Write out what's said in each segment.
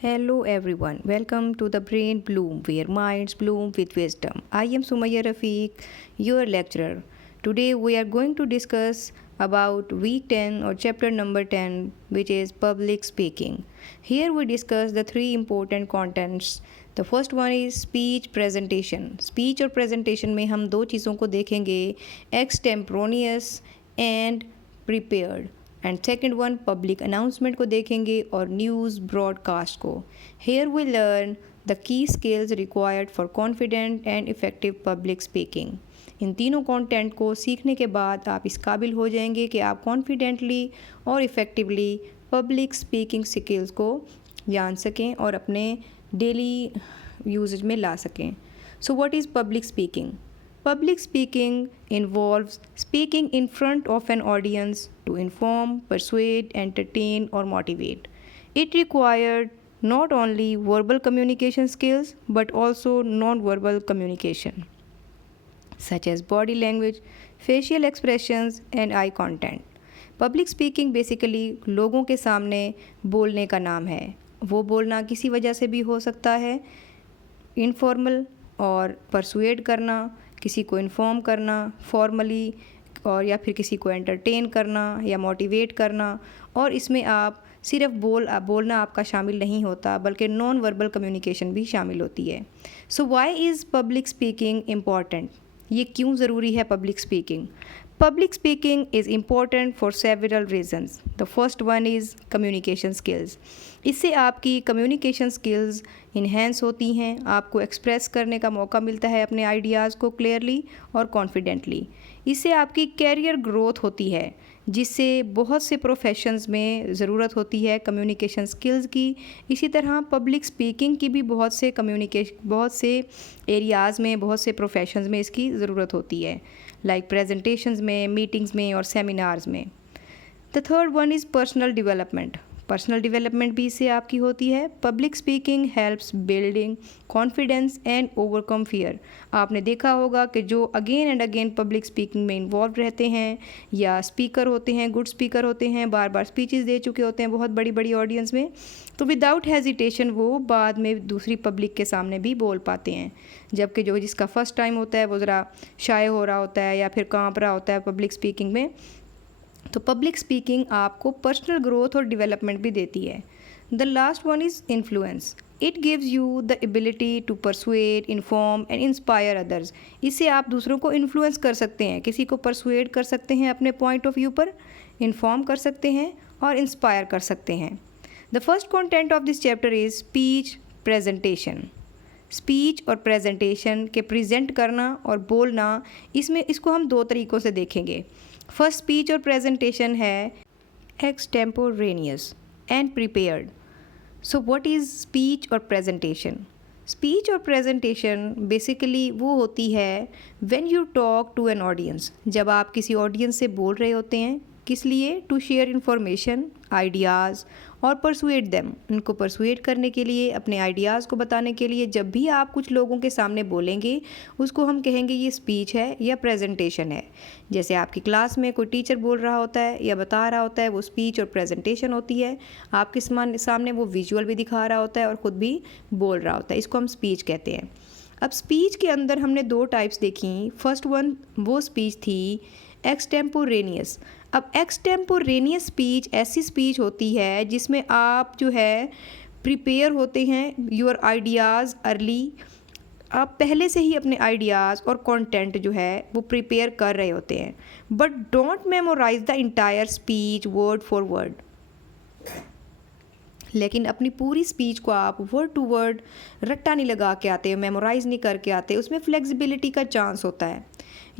Hello everyone, welcome to the Brain Bloom where minds bloom with wisdom. I am Sumaya Rafiq, your lecturer. Today we are going to discuss about week 10 or chapter number 10 which is public speaking. Here we discuss the three important contents. The first one is speech presentation. Speech और presentation में हम दो चीज़ों को देखेंगे, extemporaneous and prepared. And second one public announcement को देखेंगे और न्यूज़ ब्रॉडकास्ट को. Here we learn the key skills required for confident and effective public speaking. इन तीनों कंटेंट को सीखने के बाद आप इस काबिल हो जाएंगे कि आप कॉन्फिडेंटली और इफ़ेक्टिवली पब्लिक स्पीकिंग स्किल्स को जान सकें और अपने डेली यूजेज में ला सकें. सो what is public speaking? Public speaking involves speaking in front of an audience to inform, persuade, entertain, or motivate. It required not only verbal communication skills but also non-verbal communication, such as body language, facial expressions, and eye contact. Public speaking basically लोगों के सामने बोलने का नाम है. वो बोलना किसी वजह से भी हो सकता है, इनफॉर्मल और परसुएड करना, किसी को इन्फॉर्म करना फॉर्मली, और या फिर किसी को एंटरटेन करना या मोटिवेट करना. और इसमें आप सिर्फ बोलना आपका शामिल नहीं होता बल्कि नॉन वर्बल कम्युनिकेशन भी शामिल होती है. So why is public speaking important? ये क्यों ज़रूरी है public speaking? Public speaking is important for several reasons. The first one is communication skills. इससे आपकी कम्युनिकेशन स्किल्स इन्हेंस होती हैं, आपको एक्सप्रेस करने का मौका मिलता है अपने आइडियाज़ को क्लियरली और कॉन्फिडेंटली. इससे आपकी कैरियर ग्रोथ होती है, जिससे बहुत से प्रोफेशंस में ज़रूरत होती है कम्युनिकेशन स्किल्स की. इसी तरह पब्लिक स्पीकिंग की भी बहुत से एरियाज़ में, बहुत से प्रोफेशंस में इसकी ज़रूरत होती है, लाइक प्रेजेंटेशंस में, मीटिंग्स में और सेमिनार्स में. The third one is personal development. Personal development भी इससे आपकी होती है. Public speaking helps building confidence and overcome fear. आपने देखा होगा कि जो again and again public speaking में इन्वॉल्व रहते हैं या स्पीकर होते हैं, गुड स्पीकर होते हैं, बार बार स्पीचेस दे चुके होते हैं बहुत बड़ी बड़ी ऑडियंस में, तो विदाउट हेजिटेशन वो बाद में दूसरी पब्लिक के सामने भी बोल पाते हैं. जबकि जो जिसका फर्स्ट टाइम होता है वो ज़रा शाय हो रहा होता है या फिर काँप रहा होता है पब्लिक स्पीकिंग में. तो पब्लिक स्पीकिंग आपको पर्सनल ग्रोथ और डेवलपमेंट भी देती है. The last one is influence. It gives you the ability to persuade, inform and inspire others. इससे आप दूसरों को इन्फ्लुएंस कर सकते हैं, किसी को परसुएड कर सकते हैं अपने पॉइंट ऑफ व्यू पर, इन्फॉर्म कर सकते हैं और इंस्पायर कर सकते हैं. The first content of this chapter is speech presentation. Speech और प्रेजेंटेशन के प्रेजेंट करना और बोलना, इसको हम दो तरीक़ों से देखेंगे. फर्स्ट स्पीच और प्रेजेंटेशन है extemporaneous and prepared. So what is speech और प्रेजेंटेशन? स्पीच और प्रेजेंटेशन बेसिकली वो होती है when you talk to an audience. जब आप किसी ऑडियंस से बोल रहे होते हैं, किस लिए? टू शेयर इन्फॉर्मेशन, आइडियाज़ और परसुएड देम. उनको परसुएड करने के लिए, अपने आइडियाज़ को बताने के लिए. जब भी आप कुछ लोगों के सामने बोलेंगे उसको हम कहेंगे ये स्पीच है या प्रेजेंटेशन है. जैसे आपकी क्लास में कोई टीचर बोल रहा होता है या बता रहा होता है, वो स्पीच और प्रेजेंटेशन होती है. आपके सामने वो विजुअल भी दिखा रहा होता है और ख़ुद भी बोल रहा होता है. इसको हम स्पीच कहते हैं. अब स्पीच के अंदर हमने दो टाइप्स देखी. फर्स्ट वन वो स्पीच थी एक्सटेम्पोरेनियस. अब एक्सटेम्पोरेनियस स्पीच ऐसी स्पीच होती है जिसमें आप जो है प्रिपेयर होते हैं योर आइडियाज़ अर्ली. आप पहले से ही अपने आइडियाज़ और कंटेंट जो है वो प्रिपेयर कर रहे होते हैं, but don't memorize the entire speech word for word. लेकिन अपनी पूरी स्पीच को आप वर्ड टू वर्ड रट्टा नहीं लगा के आते, मेमोराइज नहीं करके आते. उसमें फ्लेक्सिबिलिटी का चांस होता है.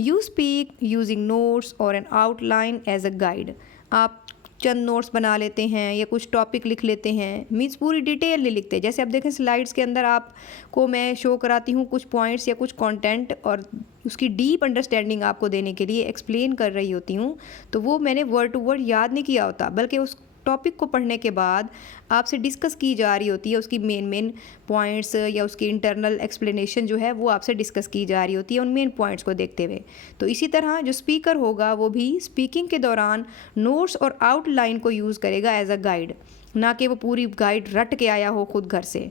यू स्पीक यूजिंग नोट्स और an outline as a guide. आप चंद नोट्स बना लेते हैं या कुछ टॉपिक लिख लेते हैं, मीन्स पूरी डिटेल नहीं लिखते. जैसे आप देखें स्लाइड्स के अंदर आपको मैं शो कराती हूँ कुछ पॉइंट्स या कुछ कंटेंट, और उसकी डीप अंडरस्टैंडिंग आपको देने के लिए एक्सप्लेन कर रही होती हूँ, तो वो मैंने वर्ड टू वर्ड याद नहीं किया होता, बल्कि उस टॉपिक को पढ़ने के बाद आपसे डिस्कस की जा रही होती है. उसकी मेन पॉइंट्स या उसकी इंटरनल एक्सप्लेनेशन जो है वो आपसे डिस्कस की जा रही होती है उन मेन पॉइंट्स को देखते हुए. तो इसी तरह जो स्पीकर होगा वो भी स्पीकिंग के दौरान नोट्स और आउटलाइन को यूज़ करेगा एज अ गाइड. ना कि वो पूरी गाइड रट के आया हो खुद घर से।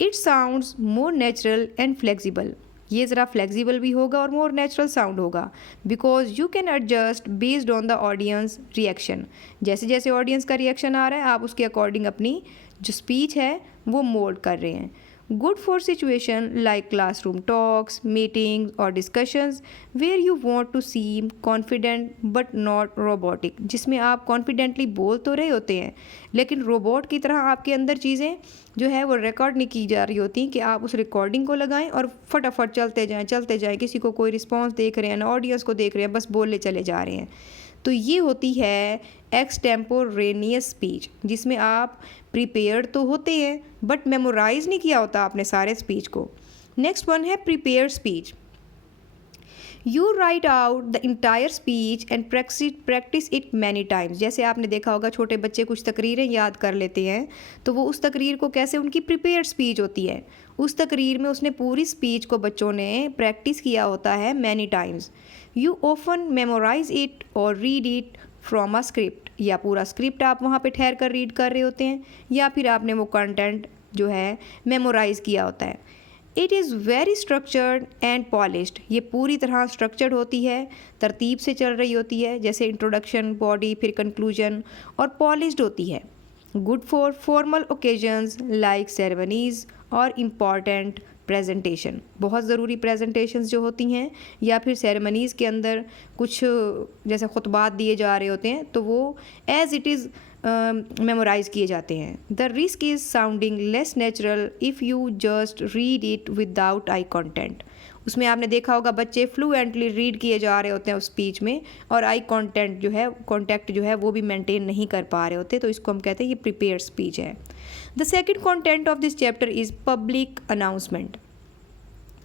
It sounds more natural and flexible, ये ज़रा फ्लेक्सिबल भी होगा और मोर नेचुरल साउंड होगा, because you can adjust based on the audience reaction. जैसे जैसे ऑडियंस का रिएक्शन आ रहा है आप उसके अकॉर्डिंग अपनी जो स्पीच है वो मोल्ड कर रहे हैं। Good for situation like classroom talks, meetings और discussions where you want to seem confident but not robotic, जिसमें आप कॉन्फिडेंटली बोल तो रहे होते हैं लेकिन रोबोट की तरह आपके अंदर चीज़ें जो है वो रिकॉर्ड नहीं की जा रही होती कि आप उस रिकॉर्डिंग को लगाएं और फटाफट चलते जाएं, किसी को कोई रिस्पॉन्स देख रहे हैं ना ऑडियंस को देख रहे हैं, बस बोलने चले जा रहे हैं। तो ये होती है एक्सटेम्पोरेनियस स्पीच, जिसमें आप प्रिपेयर्ड तो होते हैं बट मेमोराइज नहीं किया होता आपने सारे स्पीच को। नेक्स्ट वन है prepared speech. You right out the entire speech and practice it many times. जैसे आपने देखा होगा छोटे बच्चे कुछ तकरीरें याद कर लेते हैं तो वो उस तकरीर को कैसे, उनकी प्रिपेयर्ड स्पीच होती है, उस तकरीर में उसने पूरी स्पीच को बच्चों ने प्रैक्टिस किया होता है many times. You often memorise it और read it from a script, या पूरा स्क्रिप्ट आप वहाँ पे ठहर कर रीड कर रहे होते हैं या फिर आपने वो कंटेंट जो है मेमोराइज किया होता है। It is very structured and polished, ये पूरी तरह स्ट्रक्चर्ड होती है, तरतीब से चल रही होती है, जैसे इंट्रोडक्शन, बॉडी, फिर कंक्लूजन, और पॉलिश्ड होती है। Good for formal occasions like ceremonies और इम्पॉर्टेंट प्रेजेंटेशन, बहुत ज़रूरी प्रेजेंटेशंस जो होती हैं या फिर सेरेमनीज़ के अंदर कुछ जैसे खुतबात दिए जा रहे होते हैं तो वो एज़ इट इज़ मेमोराइज़ किए जाते हैं। The risk is sounding less natural if you just read it without I content. उसमें आपने देखा होगा बच्चे फ्लुएंटली रीड किए जा रहे होते हैं उस स्पीच में और आई कॉन्टैक्ट जो है वो भी मेंटेन नहीं कर पा रहे होते, तो इसको हम कहते हैं ये प्रिपेयर्ड स्पीच है। The second content of this chapter is public announcement.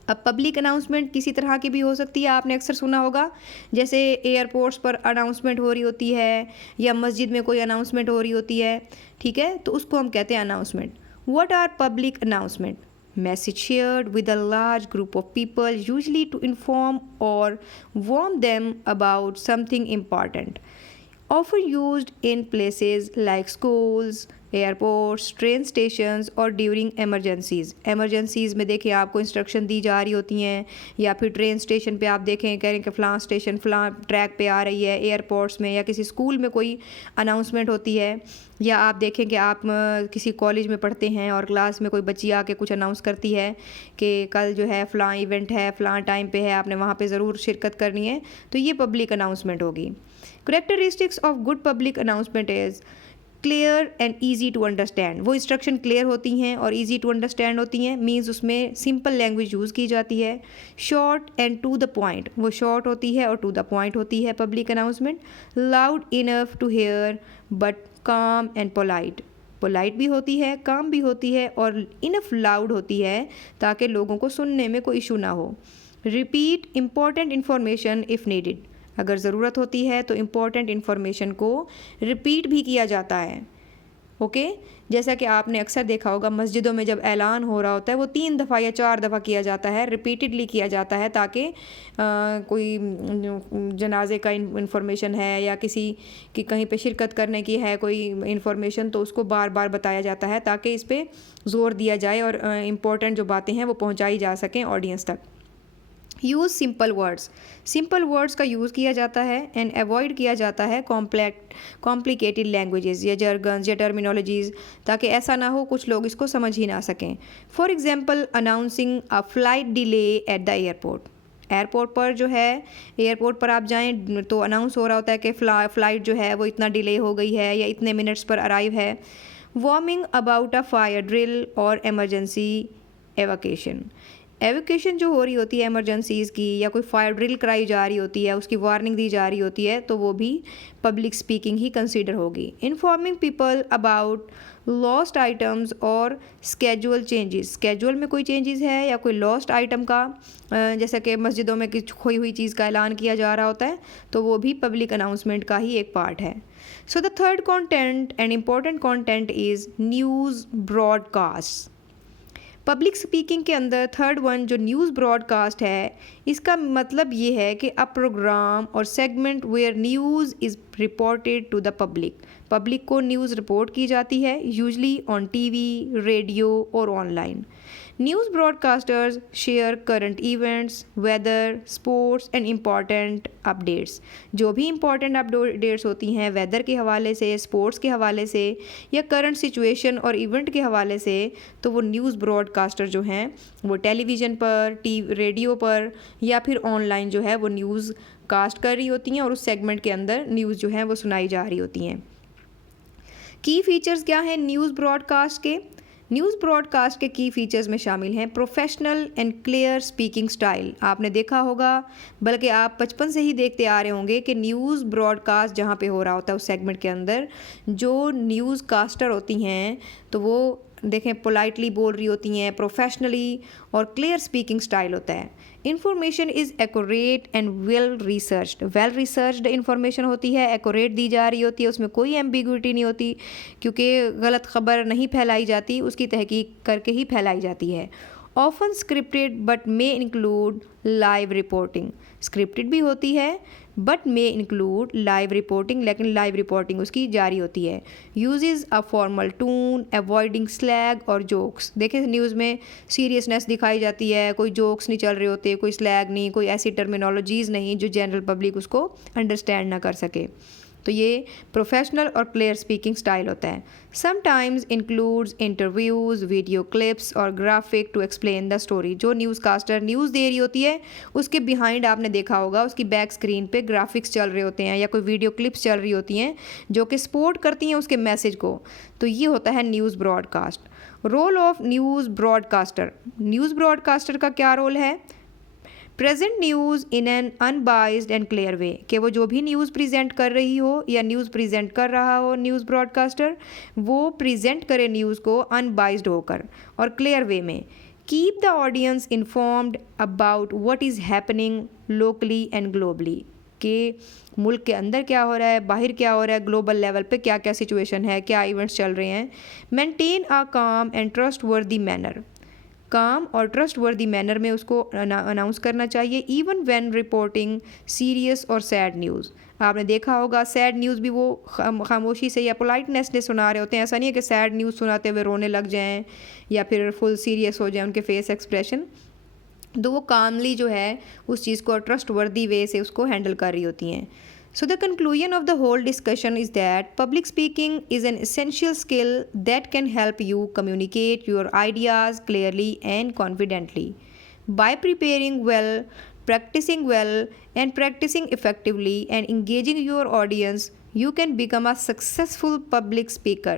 अब पब्लिक अनाउंसमेंट किसी तरह की भी हो सकती है, आपने अक्सर सुना होगा जैसे एयरपोर्ट्स पर अनाउंसमेंट हो रही होती है या मस्जिद में कोई अनाउंसमेंट हो रही होती है, ठीक है, तो उसको हम कहते हैं announcement. What are public announcement? Message shared with a large group of people, usually to inform or warn them about something important. Often used in places like schools, airports, train stations और during एमरजेंसीज़ में देखें आपको instruction दी जा रही होती हैं, या फिर ट्रेन स्टेशन पे आप देखें कह रहे हैं कि फ़लाँ स्टेशन फ़लाँ ट्रैक पे आ रही है, एयरपोर्ट्स में या किसी स्कूल में कोई अनाउंसमेंट होती है, या आप देखें कि आप किसी कॉलेज में पढ़ते हैं और क्लास में कोई बच्ची आके कुछ अनाउंस करती है कि कल जो है फ़लाँ इवेंट है, फ़लाँ टाइम पे है, आपने वहाँ पे ज़रूर शिरकत करनी है, तो ये पब्लिक अनाउंसमेंट होगी। Characteristics of good public announcement is clear and easy to understand. वो इंस्ट्रक्शन क्लियर होती हैं और ईजी टू अंडरस्टैंड होती हैं, मीन्स उसमें सिंपल लैंग्वेज यूज़ की जाती है। Short and to the point, वो शॉर्ट होती है और टू द पॉइंट होती है public announcement. Loud enough to hear but calm and polite भी होती है, काम भी होती है और इनफ लाउड होती है ताकि लोगों को सुनने में कोई इशू ना हो। Repeat important information if needed, अगर ज़रूरत होती है तो इम्पॉर्टेंट इन्फॉर्मेशन को रिपीट भी किया जाता है। ओके, जैसा कि आपने अक्सर देखा होगा मस्जिदों में जब ऐलान हो रहा होता है वो 3 दफ़ा या 4 दफ़ा किया जाता है, रिपीटेडली किया जाता है, ताकि कोई जनाजे का इंफॉर्मेशन है या किसी की कहीं पे शिरकत करने की है कोई इंफॉर्मेशन, तो उसको बार बार बताया जाता है ताकि इस पर ज़ोर दिया जाए और इम्पॉर्टेंट जो बातें हैं वो पहुँचाई जा सकें ऑडियंस तक। यूज़ सिंपल वर्ड्स का यूज़ किया जाता है एंड अवॉइड किया जाता है कॉम्प्लिकेटेड लैंग्वेजेस या जर्गन्स या टर्मिनोलॉजीज़, ताकि ऐसा ना हो कुछ लोग इसको समझ ही ना सकें। For example announcing a flight delay at the airport पर जो है, एयरपोर्ट पर आप जाएं तो अनाउंस हो रहा होता है कि फ़्लाइट जो है वो इतना डिले हो गई है या इतने मिनट्स पर अराइव है। Warming about a fire drill और एमरजेंसी एवोकेशन जो हो रही होती है एमरजेंसीज़ की, या कोई फायर ड्रिल कराई जा रही होती है, उसकी वार्निंग दी जा रही होती है, तो वो भी पब्लिक स्पीकिंग ही कंसीडर होगी। Informing people about lost items और स्केजुअल चेंजेस, स्केजुअल में कोई चेंजेस है या कोई लॉस्ट आइटम का, जैसा कि मस्जिदों में कुछ खोई हुई चीज़ का ऐलान किया जा रहा होता है, तो वो भी पब्लिक अनाउंसमेंट का ही एक पार्ट है। So the third content and important content is news broadcast. Public speaking के अंदर थर्ड वन जो न्यूज़ ब्रॉडकास्ट है, इसका मतलब ये है कि अ प्रोग्राम और segment where news is reported to the public को न्यूज़ रिपोर्ट की जाती है, यूजली ऑन टीवी, रेडियो और online. News broadcasters share current events, weather, sports and important updates. जो भी इम्पॉर्टेंट अपडेट्स होती हैं वेदर के हवाले से, स्पोर्ट्स के हवाले से या करंट सिचुएशन और इवेंट के हवाले से, तो वो न्यूज़ ब्रॉडकास्टर जो हैं वो टेलीविज़न पर, रेडियो पर या फिर ऑनलाइन जो है वो न्यूज़ कास्ट कर रही होती हैं और उस सेगमेंट के अंदर न्यूज़ जो है वो सुनाई जा रही होती हैं। की फ़ीचर्स क्या हैं न्यूज़ ब्रॉडकास्ट के? न्यूज़ ब्रॉडकास्ट के की फ़ीचर्स में शामिल हैं professional and clear speaking style. आपने देखा होगा, बल्कि आप बचपन से ही देखते आ रहे होंगे कि न्यूज़ ब्रॉडकास्ट जहाँ पे हो रहा होता है उस सेगमेंट के अंदर जो न्यूज़ कास्टर होती हैं तो वो देखें पोलाइटली बोल रही होती हैं, प्रोफेशनली और क्लियर स्पीकिंग स्टाइल होता है। Information is accurate and well researched information होती है, एक्यूरेट दी जा रही होती है, उसमें कोई एम्बिग्विटी नहीं होती क्योंकि गलत खबर नहीं फैलाई जाती, उसकी तहकीक करके ही फैलाई जाती है। Often scripted but may include live reporting, scripted भी होती है but may include live reporting, लेकिन लाइव रिपोर्टिंग उसकी जारी होती है। Uses a formal tone, avoiding slang और जोक्स। देखिए न्यूज़ में सीरियसनेस दिखाई जाती है, कोई जोक्स नहीं चल रहे होते, कोई स्लैग नहीं, कोई ऐसी टर्मिनोलॉजीज़ नहीं जो जनरल पब्लिक उसको अंडरस्टैंड ना कर सके। तो ये प्रोफेशनल और क्लियर स्पीकिंग स्टाइल होता है। Sometimes includes interviews, video clips और graphic to explain the story. जो न्यूज़ कास्टर न्यूज़ दे रही होती है उसके बिहाइंड आपने देखा होगा उसकी बैक स्क्रीन पे ग्राफिक्स चल रहे होते हैं या कोई वीडियो क्लिप्स चल रही होती हैं जो कि सपोर्ट करती हैं उसके मैसेज को। तो ये होता है news broadcast. Role of news broadcaster का क्या रोल है? Present news in an unbiased and clear way, कि वो जो भी न्यूज़ प्रेजेंट कर रही हो या न्यूज़ प्रेजेंट कर रहा हो न्यूज़ ब्रॉडकास्टर, वो प्रेजेंट करे न्यूज़ को अनबाइज्ड होकर और क्लियर वे में। Keep the audience informed about what is happening locally and globally, कि मुल्क के अंदर क्या हो रहा है, बाहर क्या हो रहा है, ग्लोबल लेवल पे क्या क्या सिचुएशन है, क्या इवेंट्स चल रहे हैं। मेंटेन अ काम एंड ट्रस्टवर्दी मैनर, काम और ट्रस्टवर्दी मैनर में उसको अनाउंस करना चाहिए। इवन व्हेन रिपोर्टिंग सीरियस और सैड न्यूज़, आपने देखा होगा सैड न्यूज़ भी वो खामोशी से या पोलाइटनेस से सुना रहे होते हैं। ऐसा नहीं है कि सैड न्यूज़ सुनाते हुए रोने लग जाएं या फिर फुल सीरियस हो जाए उनके फेस एक्सप्रेशन, तो वो कामली जो है उस चीज़ को ट्रस्टवर्दी वे से उसको हैंडल कर रही होती हैं। So the conclusion of the whole discussion is that public speaking is an essential skill that can help you communicate your ideas clearly and confidently. By preparing well, practicing well, and practicing effectively and engaging your audience, you can become a successful public speaker.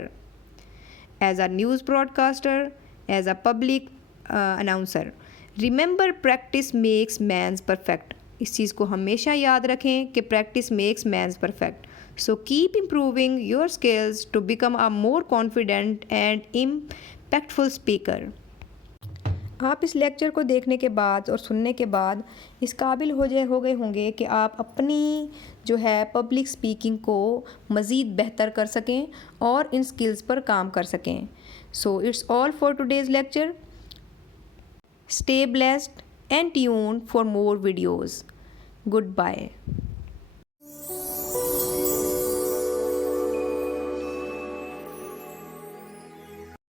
As a news broadcaster, as a public announcer. Remember, practice makes man perfect. इस चीज़ को हमेशा याद रखें कि practice makes man's perfect. So keep improving your skills to become a more confident and impactful speaker. आप इस lecture को देखने के बाद और सुनने के बाद इस काबिल हो गए होंगे कि आप अपनी जो है पब्लिक स्पीकिंग को मज़ीद बेहतर कर सकें और इन स्किल्स पर काम कर सकें। So it's all for today's lecture. Stay blessed and tune for more videos. Goodbye.